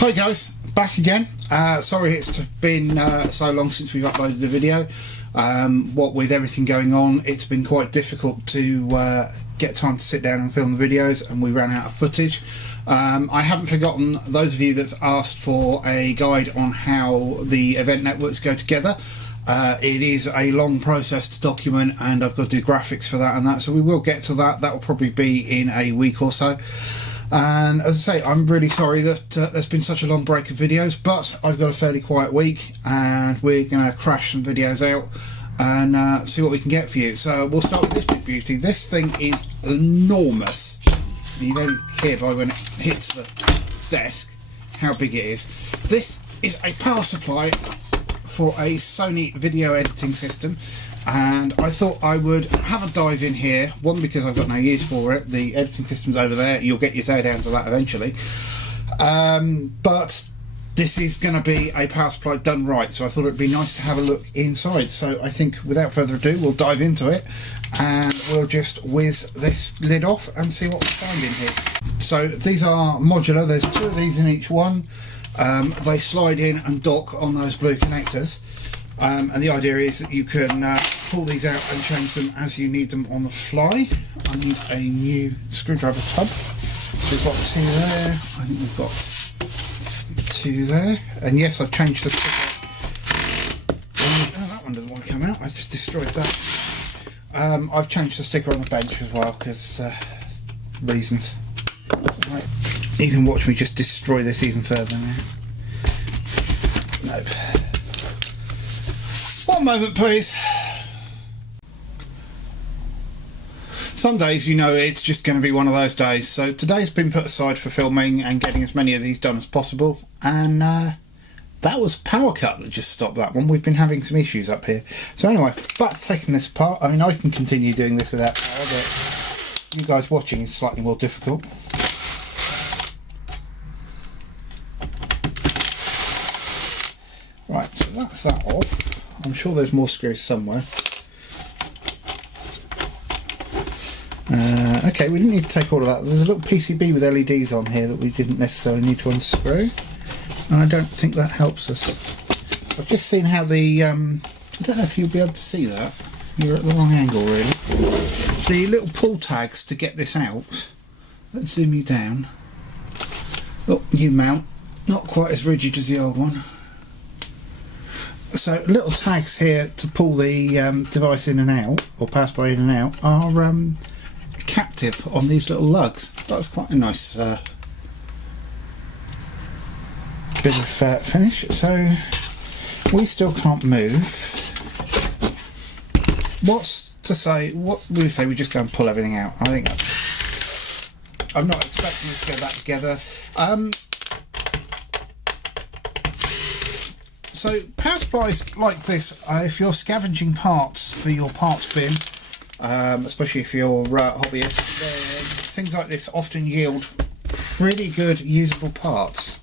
Hi guys, back again. Sorry it's been so long since we've uploaded a video. What with everything going on, it's been quite difficult to get time to sit down and film the videos, and we ran out of footage. I haven't forgotten those of you that have asked for a guide on how the event networks go together. It is a long process to document, and I've got to do graphics for that and that, so we will get to that. That will probably be in a week or so. And as I say, I'm really sorry that there's been such a long break of videos, but I've got a fairly quiet week and we're going to crash some videos out and see what we can get for you. So we'll start with this big beauty. This thing is enormous. You don't hear by when it hits the desk how big it is. This is a power supply for a Sony video editing system, and I thought I would have a dive in here. One, because I've got no use for it. The editing system's over there. You'll get your teardowns of that eventually. But this is going to be a power supply done right, so I thought it'd be nice to have a look inside. So I think without further ado, we'll dive into it and we'll just whiz this lid off and see what we find in here. So these are modular. There's two of these in each one. They slide in and dock on those blue connectors. And the idea is that you can pull these out and change them as you need them on the fly. I need a new screwdriver tub. So we've got two there. I think we've got two there. And yes, I've changed the sticker. Oh, that one doesn't want to come out. I just destroyed that. I've changed the sticker on the bench as well because reasons. Right. You can watch me just destroy this even further now. Nope. One moment please. Some days, you know, it's just going to be one of those days. So today's been put aside for filming and getting as many of these done as possible, and that was a power cut that just stopped that one. We've been having some issues up here. So anyway, back to taking this apart. I mean, I can continue doing this without power, but you guys watching is slightly more difficult. Right, so that's that off. I'm sure there's more screws somewhere. Okay, we didn't need to take all of that. There's a little PCB with LEDs on here that we didn't necessarily need to unscrew, and I don't think that helps us. I've just seen how the I don't know if you'll be able to see that. You're at the wrong angle really. The little pull tags to get this out. Let's zoom you down. Oh, new mount, not quite as rigid as the old one. So little tags here to pull the device in and out, or power supply in and out, are captive on these little lugs. That's quite a nice bit of finish. So we still can't move. What's to say? What we say? We just go and pull everything out. I think I'm not expecting us to get that together. So power supplies like this, if you're scavenging parts for your parts bin, especially if you're hobbyist, then things like this often yield pretty good usable parts.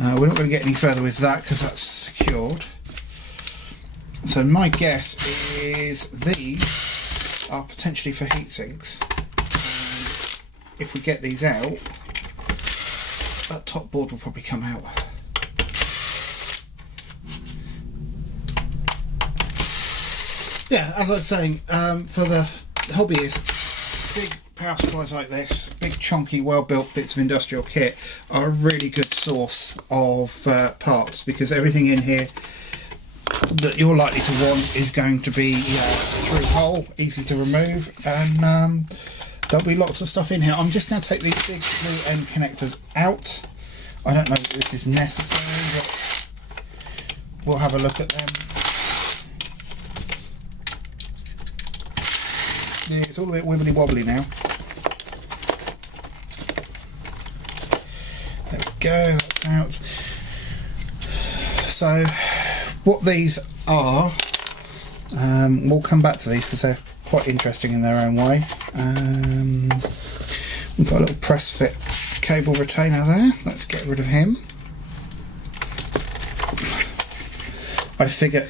We're not going to get any further with that because that's secured. So my guess is these are potentially for heat sinks. If we get these out, that top board will probably come out. Yeah, as I was saying, for the hobbyists, big power supplies like this, big chunky well-built bits of industrial kit are a really good source of parts, because everything in here that you're likely to want is going to be through hole, easy to remove, and there'll be lots of stuff in here. I'm just going to take these big blue end connectors out. I don't know if this is necessary, but we'll have a look at them. Yeah, it's all a bit wibbly wobbly now. There we go, that's out. So what these are, we'll come back to these because they're quite interesting in their own way. We've got a little press fit cable retainer there. Let's get rid of him. I figure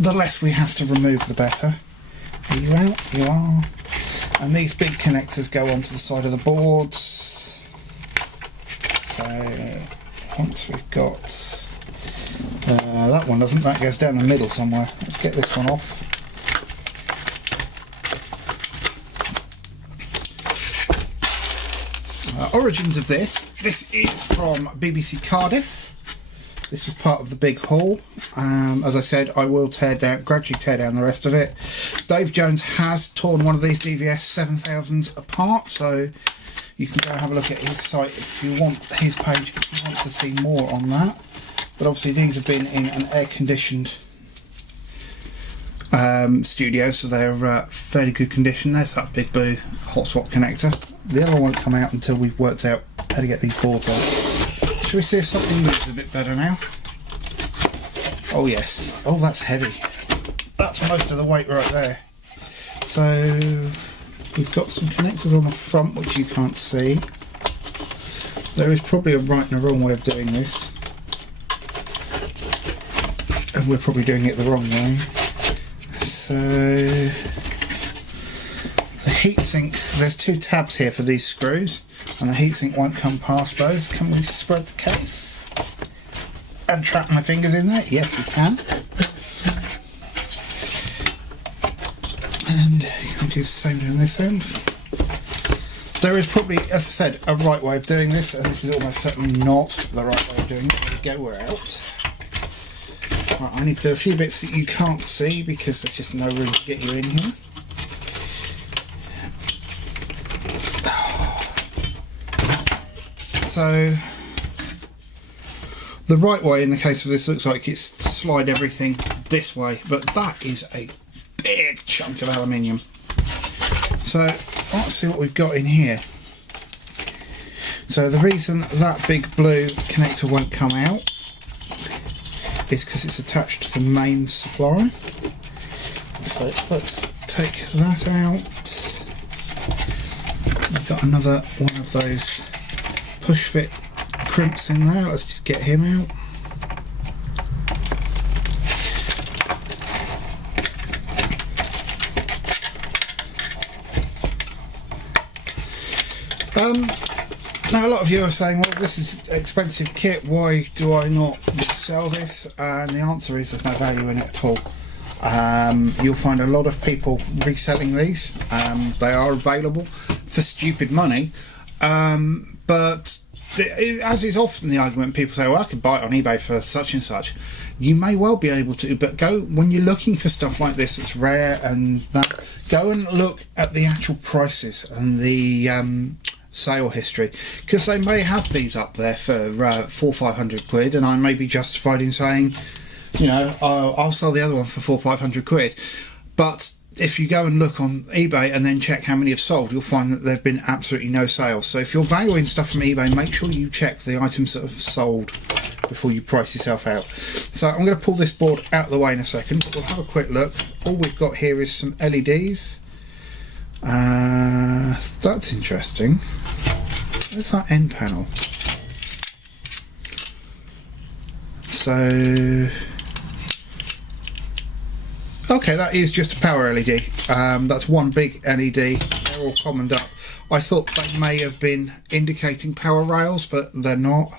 the less we have to remove the better. Are you out? You are. And these big connectors go onto the side of the boards. So once we've got that one doesn't, that goes down the middle somewhere. Let's get this one off. Origins of this is from BBC Cardiff. This is part of the big haul. As I said, I will gradually tear down the rest of it. Dave Jones has torn one of these DVS7000s apart, so you can go have a look at his site if you want, his page, if you want to see more on that. But obviously these have been in an air-conditioned studio, so they're fairly good condition. There's that big blue hot swap connector. The other one won't come out until we've worked out how to get these boards out. Shall we see if something moves a bit better now? Oh yes. Oh, that's heavy. That's most of the weight right there. So we've got some connectors on the front which you can't see. There is probably a right and a wrong way of doing this, and we're probably doing it the wrong way. So the heatsink, there's two tabs here for these screws, and the heatsink won't come past those. Can we spread the case and trap my fingers in there? Yes, we can. And can we do the same on this end? There is probably, as I said, a right way of doing this, and this is almost certainly not the right way of doing it. There we go, we're out. Right, I need to do a few bits that you can't see because there's just no room to get you in here. So the right way in the case of this looks like it's to slide everything this way, but that is a big chunk of aluminium. So let's see what we've got in here. So the reason that big blue connector won't come out is because it's attached to the main supply. So let's take that out. We've got another one of those push fit crimps in there. Let's just get him out. Now a lot of you are saying, well, this is expensive kit, why do I not sell this? And the answer is there's no value in it at all. You'll find a lot of people reselling these. They are available for stupid money, but as is often the argument, people say, well, I could buy it on eBay for such and such. You may well be able to, but go, when you're looking for stuff like this that's rare and that, go and look at the actual prices and the sale history, because they may have these up there for 400 or 500 quid, and I may be justified in saying, you know, I'll sell the other one for 400 or 500 quid. But if you go and look on eBay and then check how many have sold, you'll find that there have been absolutely no sales. So if you're valuing stuff from eBay, make sure you check the items that have sold before you price yourself out. So I'm going to pull this board out of the way in a second. We'll have a quick look. All we've got here is some LEDs. That's interesting. Where's that end panel? So, okay, that is just a power LED. That's one big LED. They're all commoned up. I thought they may have been indicating power rails, but they're not.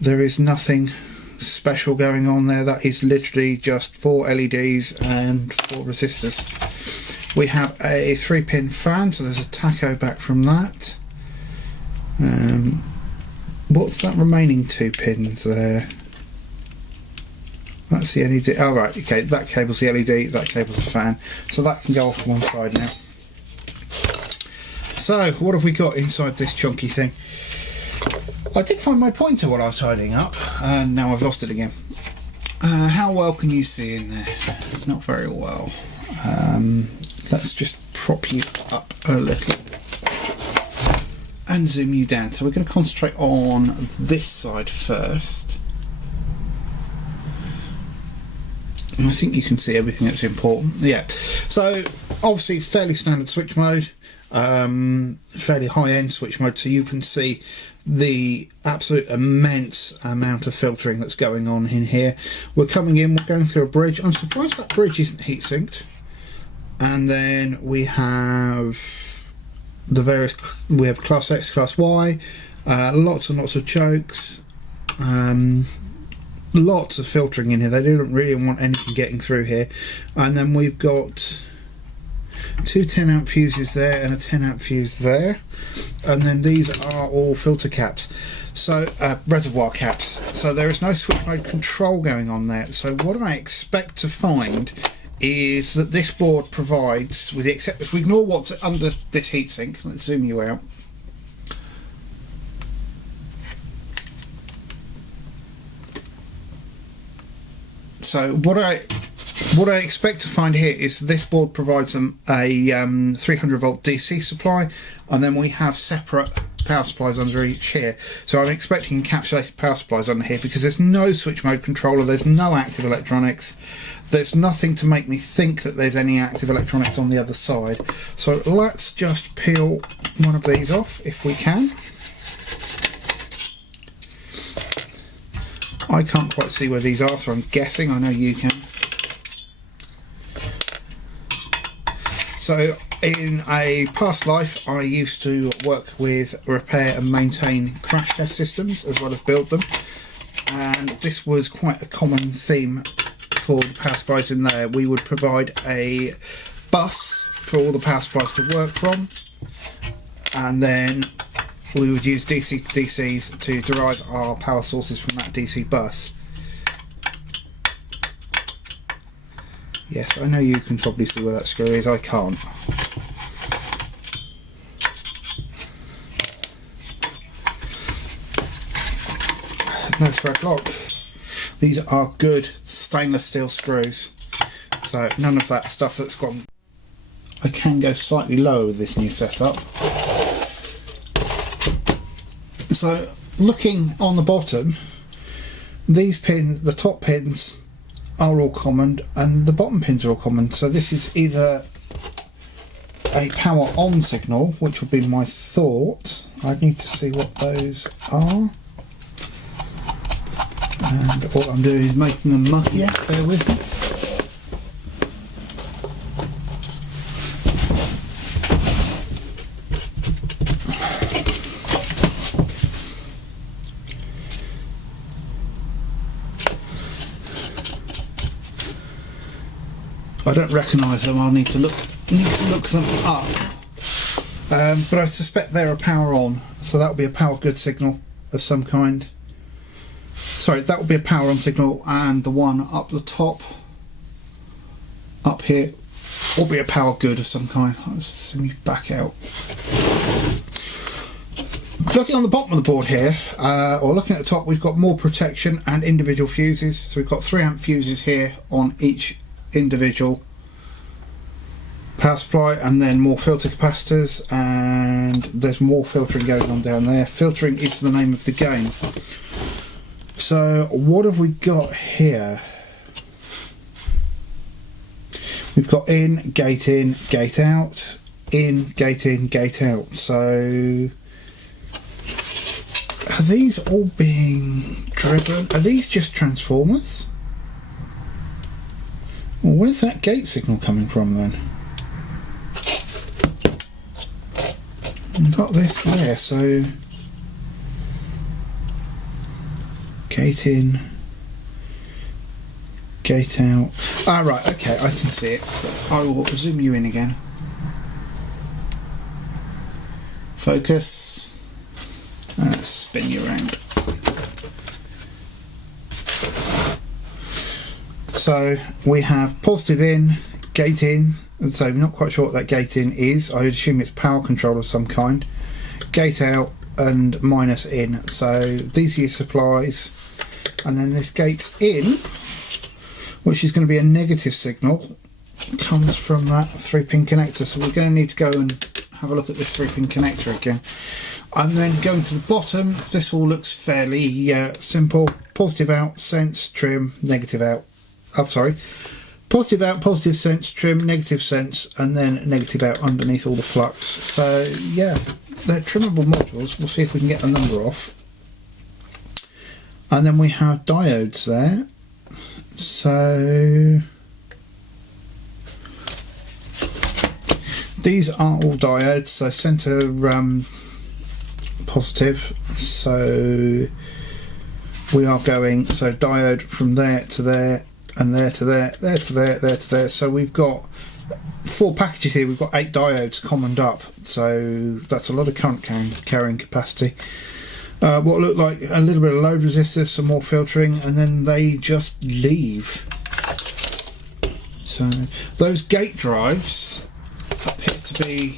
There is nothing special going on there. That is literally just 4 LEDs and 4 resistors. We have a 3-pin fan, so there's a tacho back from that. What's that remaining 2 pins there? That's the LED. Oh right, okay, that cable's the LED, that cable's the fan. So that can go off to one side now. So, what have we got inside this chunky thing? I did find my pointer while I was tidying up, and now I've lost it again. How well can you see in there? Not very well. Let's just prop you up a little and zoom you down. So we're going to concentrate on this side first. And I think you can see everything that's important. Yeah, so obviously fairly standard switch mode, fairly high-end switch mode, so you can see the absolute immense amount of filtering that's going on in here. We're coming in, we're going through a bridge. I'm surprised that bridge isn't heat sinked. And then we have the various, we have class X, class Y, Lots and lots of chokes, lots of filtering in here. They don't really want anything getting through here. And then we've got two 10 amp fuses there and a 10 amp fuse there, and then these are all filter caps, so reservoir caps, so there is no switch mode control going on there. So what I expect to find is that this board provides, with the except if we ignore what's under this heatsink, let's zoom you out. So what I expect to find here is this board provides them a 300 volt DC supply, and then we have separate power supplies under each here. So I'm expecting encapsulated power supplies under here, because there's no switch mode controller, there's no active electronics, there's nothing to make me think that there's any active electronics on the other side. So let's just peel one of these off if we can. I can't quite see where these are, so I'm guessing. I know you can. So in a past life I used to work with, repair and maintain crash test systems as well as build them, and this was quite a common theme for the power supplies in there. We would provide a bus for all the power supplies to work from, and then we would use DC to DCs to derive our power sources from that DC bus. Yes, I know you can probably see where that screw is, I can't. No thread lock. These are good stainless steel screws, so none of that stuff that's gone. I can go slightly lower with this new setup. So looking on the bottom, these pins, the top pins are all common and the bottom pins are all common. So this is either a power on signal, which would be my thought. I'd need to see what those are. And what I'm doing is making them muckier, bear with me. I don't recognise them. I'll need to look them up. But I suspect they're a power on, so that will be a power good signal of some kind. Sorry, that will be a power on signal, and the one up the top, up here, will be a power good of some kind. Let's see me back out. Looking on the bottom of the board here, or looking at the top, we've got more protection and individual fuses. So we've got 3 amp fuses here on each individual power supply, and then more filter capacitors, and there's more filtering going on down there. Filtering is the name of the game. So what have we got here? We've got in, gate out, in, gate out. So are these all being driven? Are these just transformers? Well, where's that gate signal coming from then? We've got this there, so gate in, gate out. Ah, right, okay, I can see it. So I will zoom you in again. Focus. Let's spin you around. So we have positive in, gate in, and so I'm not quite sure what that gate in is. I would assume it's power control of some kind. Gate out and minus in. So these are your supplies, and then this gate in, which is going to be a negative signal, comes from that 3-pin connector. So we're going to need to go and have a look at this 3-pin connector again. And then going to the bottom, this all looks fairly simple. Positive out, sense, trim, negative out. Oh, sorry. Positive out, positive sense, trim, negative sense, and then negative out underneath all the flux. So yeah, they're trimmable modules. We'll see if we can get a number off. And then we have diodes there. So these are all diodes. So center positive, So we are going, so diode from there to there, and there to there, there to there, there to there. So we've got 4 packages here. We've got 8 diodes commoned up, so that's a lot of current carrying capacity. What looked like a little bit of load resistors, some more filtering, and then they just leave. So those gate drives appear to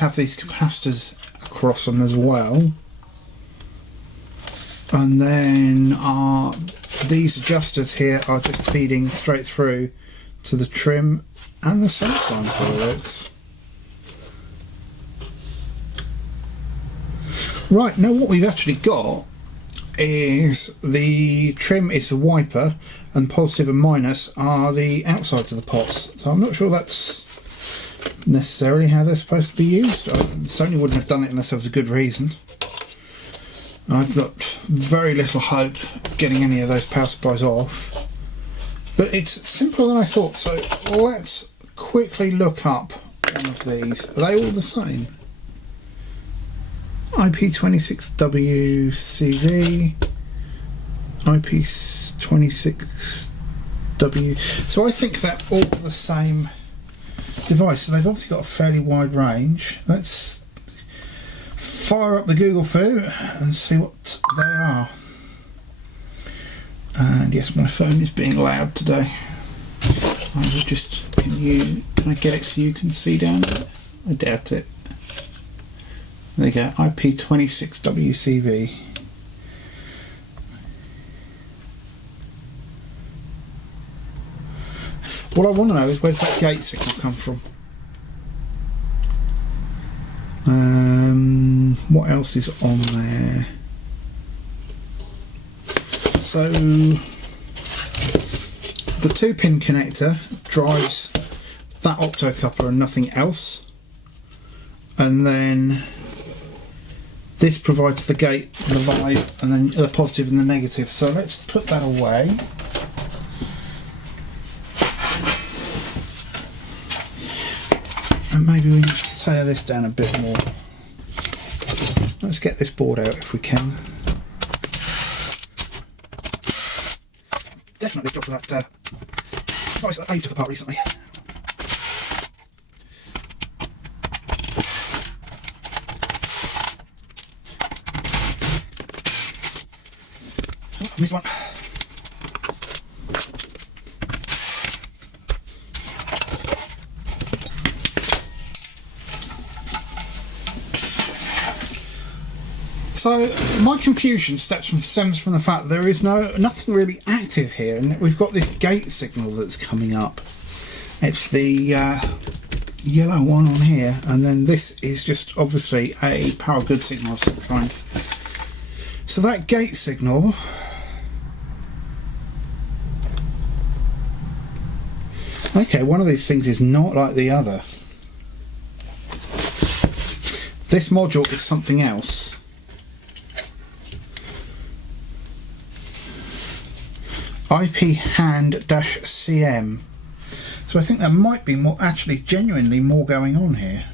have these capacitors across them as well. And then these adjusters here are just feeding straight through to the trim and the sense line for it looks. Right, now what we've actually got is the trim is the wiper, and positive and minus are the outsides of the pots. So I'm not sure that's necessarily how they're supposed to be used. Sony wouldn't have done it unless there was a good reason. I've got very little hope of getting any of those power supplies off, but it's simpler than I thought. So let's quickly look up one of these. Are they all the same? IP26WCV, IP26W. So I think they're all the same device. So they've obviously got a fairly wide range. Let's fire up the Google Foo and see what they are. And yes, my phone is being loud today. I will just, can I get it so you can see down there? I doubt it. There you go, IP26WCV. What I want to know is where's that gate signal come from? What else is on there? So the 2-pin connector drives that optocoupler and nothing else, and then this provides the gate, the vibe, and then the positive and the negative. So let's put that away. And maybe we need to tear this down a bit more. Let's get this board out if we can. Definitely dropped that device that Dave took apart recently. Oh, I missed one. So my confusion stems from the fact that there is nothing really active here, and we've got this gate signal that's coming up. It's the yellow one on here, and then this is just obviously a power good signal of some kind. So that gate signal okay, one of these things is not like the other. This module is something else. IP hand-CM. So I think there might be more, actually genuinely more going on here.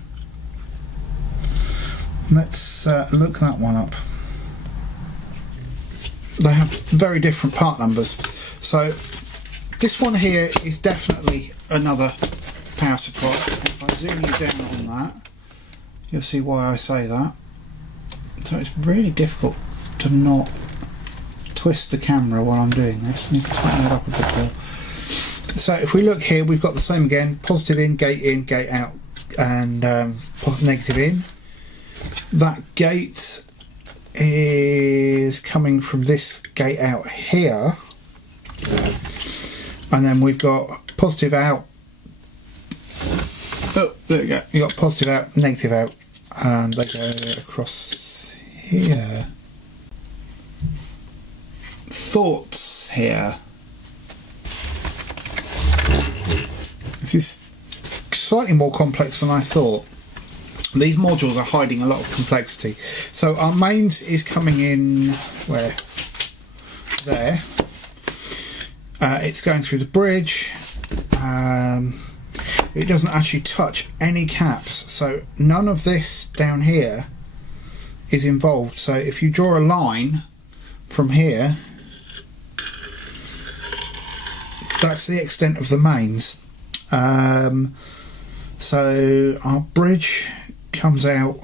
Let's look that one up. They have very different part numbers. So this one here is definitely another power supply. If I zoom you down on that, you'll see why I say that. So it's really difficult to not twist the camera while I'm doing this. I need to tighten that up a bit more. So if we look here, we've got the same again: positive in, gate out, and negative in. That gate is coming from this gate out here, and then we've got positive out. Oh, there we go. You've got positive out, negative out, and they go across here. Thoughts here. This is slightly more complex than I thought. These modules are hiding a lot of complexity. So our mains is coming in where? There. It's going through the bridge. It doesn't actually touch any caps, so none of this down here is involved. So if you draw a line from here, that's the extent of the mains. So our bridge comes out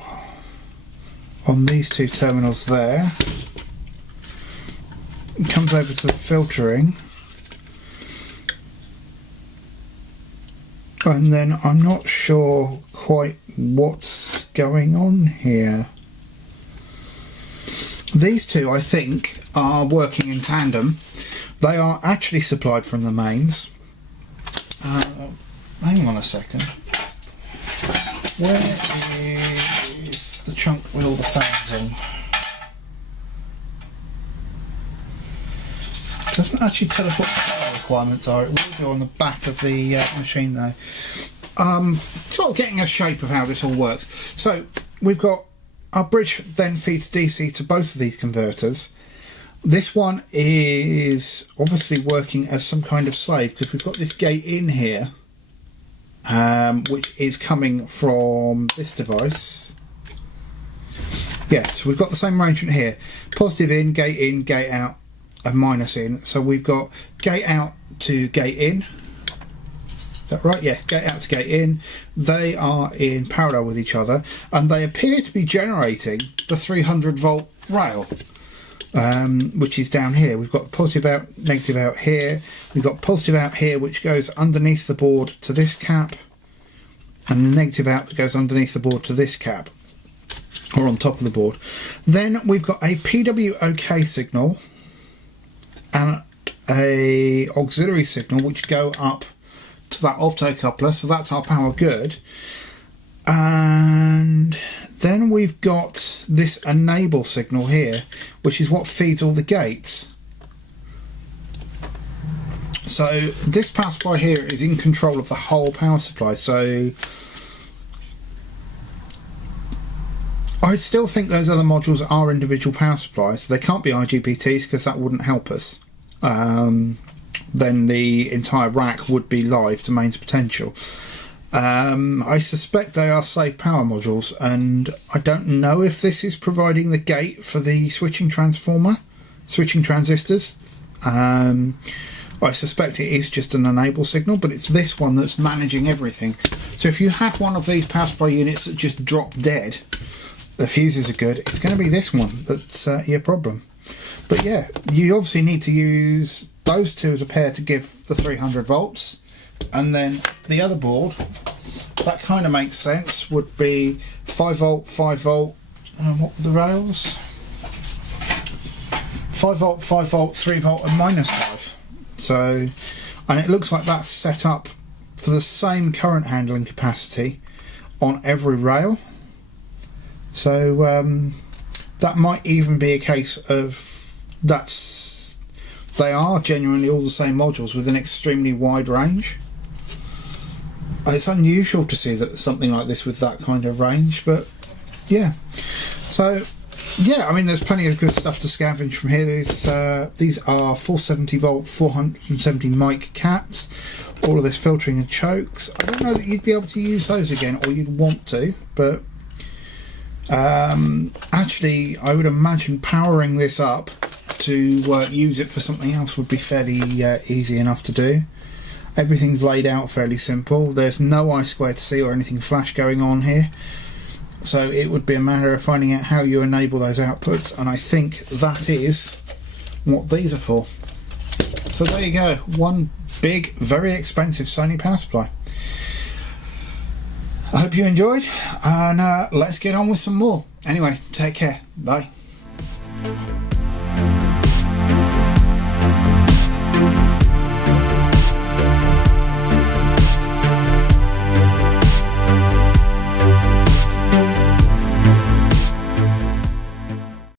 on these two terminals there. It comes over to the filtering. And then I'm not sure quite what's going on here. These two, I think, are working in tandem. They are actually supplied from the mains. Hang on a second. Where is the chunk with all the fans on? It doesn't actually tell us what the power requirements are. It will do on the back of the machine though. Sort of getting a shape of how this all works. So we've got our bridge then feeds DC to both of these converters. This one is obviously working as some kind of slave because we've got this gate in here, which is coming from this device. Yes, we've got the same arrangement here. Positive in, gate out, and minus in. So we've got gate out to gate in. Is that right? Yes, gate out to gate in. They are in parallel with each other, and they appear to be generating the 300 volt rail. Which is down here. We've got the positive out, negative out here. We've got positive out here, which goes underneath the board to this cap, and the negative out that goes underneath the board to this cap, or on top of the board. Then we've got a PWOK signal and a auxiliary signal, which go up to that optocoupler. So that's our power good. And then we've got this enable signal here, which is what feeds all the gates. So this power supply here is in control of the whole power supply. So I still think those other modules are individual power supplies. They can't be IGBTs because that wouldn't help us. Then the entire rack would be live to mains potential. I suspect they are slave power modules, and I don't know if this is providing the gate for the switching transistors. I suspect it is just an enable signal, but it's this one that's managing everything. So if you had one of these power supply units that just dropped dead, the fuses are good, it's going to be this one that's your problem. But yeah, you obviously need to use those two as a pair to give the 300 volts. And then the other board, that kind of makes sense, would be 5 volt, 5 volt, what were the rails? 5 volt, 5 volt, 3 volt and minus 5. So, and it looks like that's set up for the same current handling capacity on every rail. So that might even be a case of they are genuinely all the same modules with an extremely wide range. It's unusual to see that something like this with that kind of range, but yeah. So yeah, I mean, there's plenty of good stuff to scavenge from here. These are 470 volt, 470 mic caps. All of this filtering and chokes. I don't know that you'd be able to use those again, or you'd want to, but actually I would imagine powering this up to use it for something else would be fairly easy enough to do. Everything's laid out fairly simple. There's no I2C or anything flash going on here, so it would be a matter of finding out how you enable those outputs, and I think that is what these are for. So there you go, one big, very expensive Sony power supply. I hope you enjoyed, and let's get on with some more. Anyway, take care, bye.